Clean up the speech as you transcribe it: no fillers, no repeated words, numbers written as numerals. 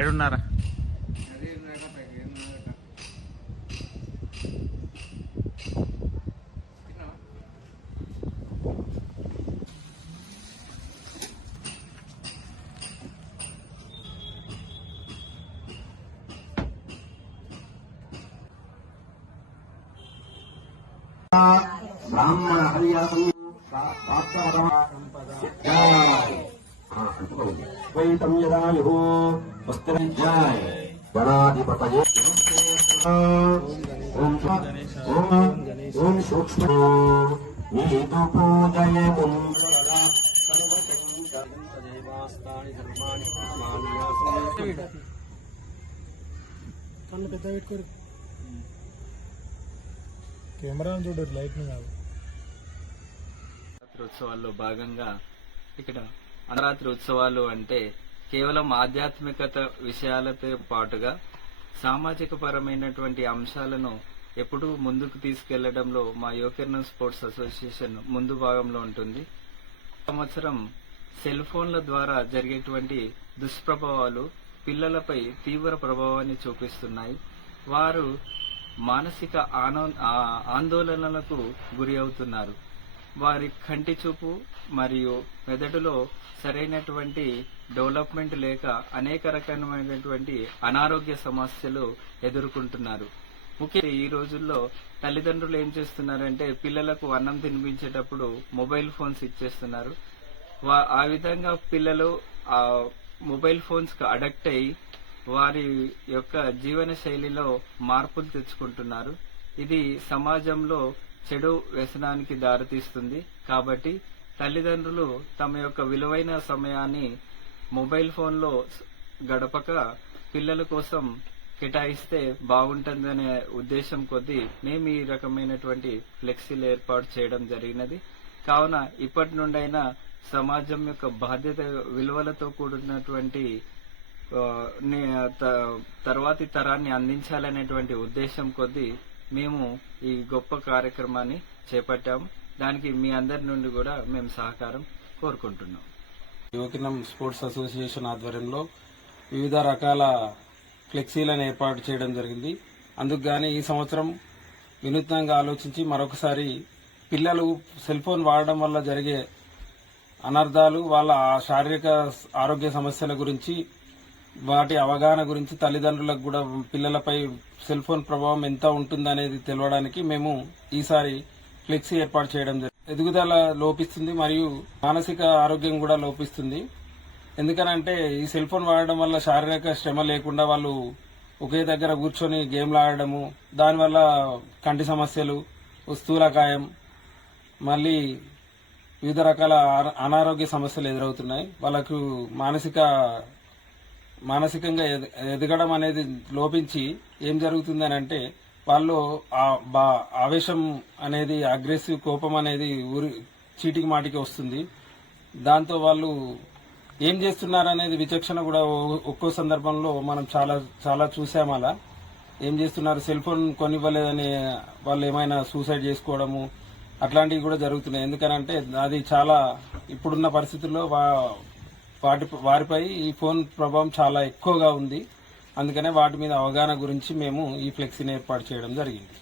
ఏడున్నారా? బ్రాహ్మణ హరియాసం ద్వైతం యదాయు వస్త్రవిద్యాయ గణాధిపతయే ఓం సూక్ష్మ నీతు పూజయము కళ్ళు పెద్ద పెట్టుకోరు కెమెరా చూడరు లైట్ కాదు. ఉత్సవాల్లో భాగంగా ఇక్కడ నవరాత్రి ఉత్సవాలు అంటే కేవలం ఆధ్యాత్మికత విషయాలతో పాటుగా సామాజిక పరమైనటువంటి అంశాలను ఎప్పుడూ ముందుకు తీసుకెళ్లడంలో మా యువకిరణం స్పోర్ట్స్ అసోసియేషన్ ముందు భాగంలో ఉంటుంది. సంవత్సరం సెల్ ఫోన్ల ద్వారా జరిగేటువంటి దుష్ప్రభావాలు పిల్లలపై తీవ్ర ప్రభావాన్ని చూపిస్తున్నాయి. వారు మానసిక ఆందోళనలకు గురి అవుతున్నారు. వారి కంటి చూపు మరియు మెదడులో సరైనటువంటి డెవలప్మెంట్ లేక అనేక రకమైనటువంటి అనారోగ్య సమస్యలు ఎదుర్కొంటున్నారు. ముఖ్యంగా ఈ రోజుల్లో తల్లిదండ్రులు ఏం చేస్తున్నారంటే పిల్లలకు అన్నం తినిపించేటప్పుడు మొబైల్ ఫోన్స్ ఇచ్చేస్తున్నారు. ఆ విధంగా పిల్లలు ఆ మొబైల్ ఫోన్స్ కు అడక్ట్ అయి వారి యొక్క జీవన శైలిలో మార్పులు తెచ్చుకుంటున్నారు. ఇది సమాజంలో చెడు వ్యసనానికి దారితీస్తుంది. కాబట్టి తల్లిదండ్రులు తమ యొక్క విలువైన సమయాన్ని మొబైల్ ఫోన్లో గడపక పిల్లల కోసం కేటాయిస్తే బాగుంటుందనే ఉద్దేశం కొద్దీ మేము ఈ రకమైనటువంటి ఫ్లెక్సీలు ఏర్పాటు చేయడం జరిగినది. కావున ఇప్పటి నుండైనా సమాజం యొక్క బాధ్యత విలువలతో కూడినటువంటి తర్వాతి తరాన్ని అందించాలనేటువంటి ఉద్దేశం కొద్దీ మేము ఈ గొప్ప కార్యక్రమాన్ని చేపట్టాము. దానికి మీ అందరి నుండి కూడా మేము సహకారం కోరుకుంటున్నాం. యువకిరణం స్పోర్ట్స్ అసోసియేషన్ ఆధ్వర్యంలో వివిధ రకాల ఫ్లెక్సీలను ఏర్పాటు చేయడం జరిగింది. అందుకు గానీ ఈ సంవత్సరం వినూత్నంగా ఆలోచించి మరొకసారి పిల్లలు సెల్ ఫోన్ వాడడం వల్ల జరిగే అనర్థాలు, వాళ్ళ శారీరక ఆరోగ్య సమస్యల గురించి, వాటి అవగాహన గురించి తల్లిదండ్రులకు కూడా పిల్లలపై సెల్ ఫోన్ ప్రభావం ఎంత ఉంటుందనేది తెలవడానికి మేము ఈసారి ఫ్లెక్సీ ఏర్పాటు చేయడం జరిగింది. ఎదుగుదల లోపిస్తుంది మరియు మానసిక ఆరోగ్యం కూడా లోపిస్తుంది. ఎందుకనంటే ఈ సెల్ ఫోన్ వాడడం వల్ల శారీరక శ్రమ లేకుండా వాళ్ళు ఒకే దగ్గర కూర్చొని గేమ్లు ఆడడము, దానివల్ల కంటి సమస్యలు, స్థూలకాయం, మళ్ళీ వివిధ రకాల అనారోగ్య సమస్యలు ఎదురవుతున్నాయి. వాళ్ళకు మానసికంగా ఎదగడం అనేది లోపించి ఏం జరుగుతుందని అంటే వాళ్ళు ఆవేశం అనేది, అగ్రెసివ్ కోపం అనేది చీటికి మాటికి వస్తుంది. దాంతో వాళ్ళు ఏం చేస్తున్నారనేది విచక్షణ కూడా ఒక్కో సందర్భంలో మనం చాలా చూసాం. అలా ఏం చేస్తున్నారు, సెల్ ఫోన్ కొనివ్వలేదని వాళ్ళు ఏమైనా సూసైడ్ చేసుకోవడము అట్లాంటివి కూడా జరుగుతున్నాయి. ఎందుకనంటే అది చాలా ఇప్పుడున్న పరిస్థితుల్లో వారిపై ఈ ఫోన్ ప్రభావం చాలా ఎక్కువగా ఉంది. అందుకనే వాటి మీద అవగాహన గురించి మేము ఈ ఫ్లెక్సీని ఏర్పాటు చేయడం జరిగింది.